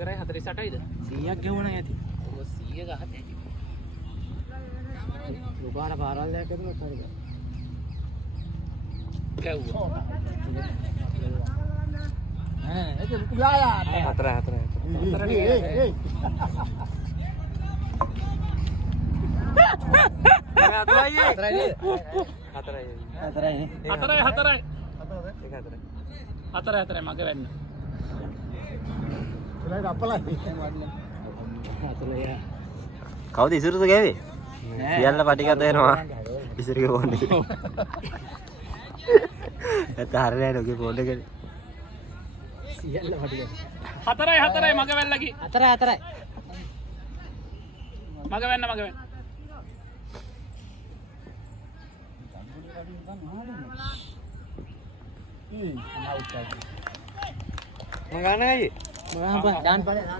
ඉවරයි 48යිද 100ක් ගෙවුණ ඇති ඔව් 100 ගහත ඇති දුපාර පාරවල් දෙයක් ඇතුළත් හරිද කැව්වා ඒක කුලායා හතර මග වෙන්න කවුද ඉසුරුද ගෑවේ? සියල්ල පටිගත වෙනවා. ඉසුරුගේ ෆෝන් එකේ. නැත්නම් හරියන්නේ ඔගේ ෆෝන් එකේ. සියල්ල වටිගන්න 4යි මග වෙල්ලකි 4 මග වෙන්න මම ගන්නයි. මම දාන්න බලන්න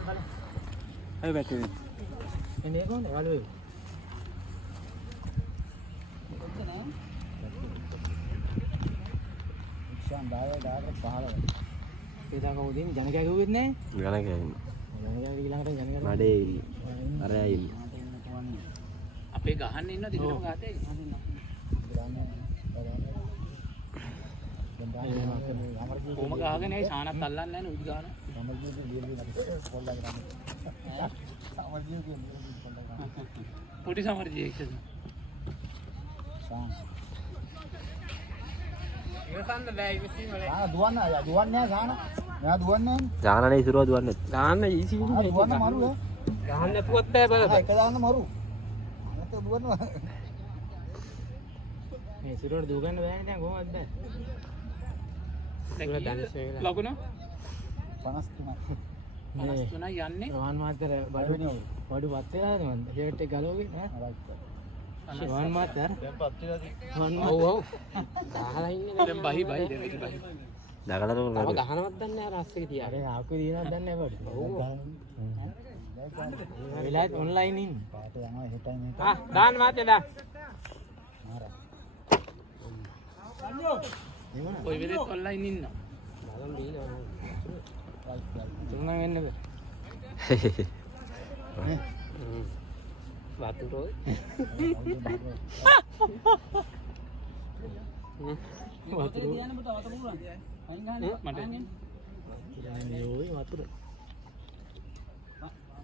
අය බැටේ එන්නේ කොහොමද වලුවේ ඉක්ෂාන් දාලා 15 ඒදා කවුදින් ජනකයා කිව්වෙත් නෑ ගණකයි. ජනකයා ඊළඟට ජනකයා මඩේ අරයි. අපේ ගහන්න ඉන්න දිගටම ගාතේ කොහම ගහගෙන ඒ ශානත් අල්ලන්නේ නැහැ නේ උදි ගහන පොඩි සමර්ජී එක්ක ඉවසන්න බෑ ඉවසීම නෑ දුවන්නේ සාන මෙයා දුවන්නේ ගානනේ ඉසුරුව දුවන්නේ. ගහන්න ඊසි දුවන්නේ මරු ගහන්න නැතුවත් බෑ බලන්න එක දාන්න මරු නැත්නම් දුවනවා මේ සිරුවට දුව ගන්න බෑනේ දැන් කොහොමද බෑ ලකුණ 53 53යි යන්නේ රෝහන් මාතර බඩු වත් වෙලාද මන්ද ෂර්ට් එක ගලවගෙන ඈ රෝහන් මාතර දැන් පත් වෙලාද ඔව් දාලා ඉන්නේ දැන් බහි දැන් බහි දකලා තෝ තව ගහනවත් දන්නේ නැහැ රාස්සේ තියා අර ආකු දිනක් දන්නේ නැහැ බඩු ඔව් වෙලාවත් ඔන්ලයින් ඉන්නේ පාට යනවා හෙටයි මේක දාන්න මාතේ දා ඔය වෙලෙත් ඔන්ලයින් ඉන්න බලන් බීලා තුනම වෙන්න බෑ වතුරෝ වතුරෝ මට මේ ඔය වතුර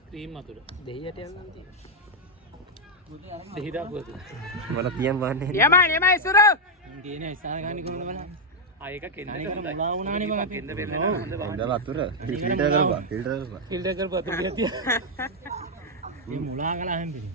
ක්‍රීම් වතුර දෙහියට යන්නම් තියෙනවා දෙහිදා වතුර මට පියන් බන්නේ. යමයි ඉස්සරෝ ගේන ඉස්සාර ගන්න කොහොමද බලන්න ආයෙක කෙන්න මුලා වුණානේ මම කෙන්න වෙන්න හොඳ හොඳ වතුර. ෆිල්ටර් කරපන්. ෆිල්ටර් කරපු වතුර ගියා මේ මුලා කළා හැම්බෙන්නේ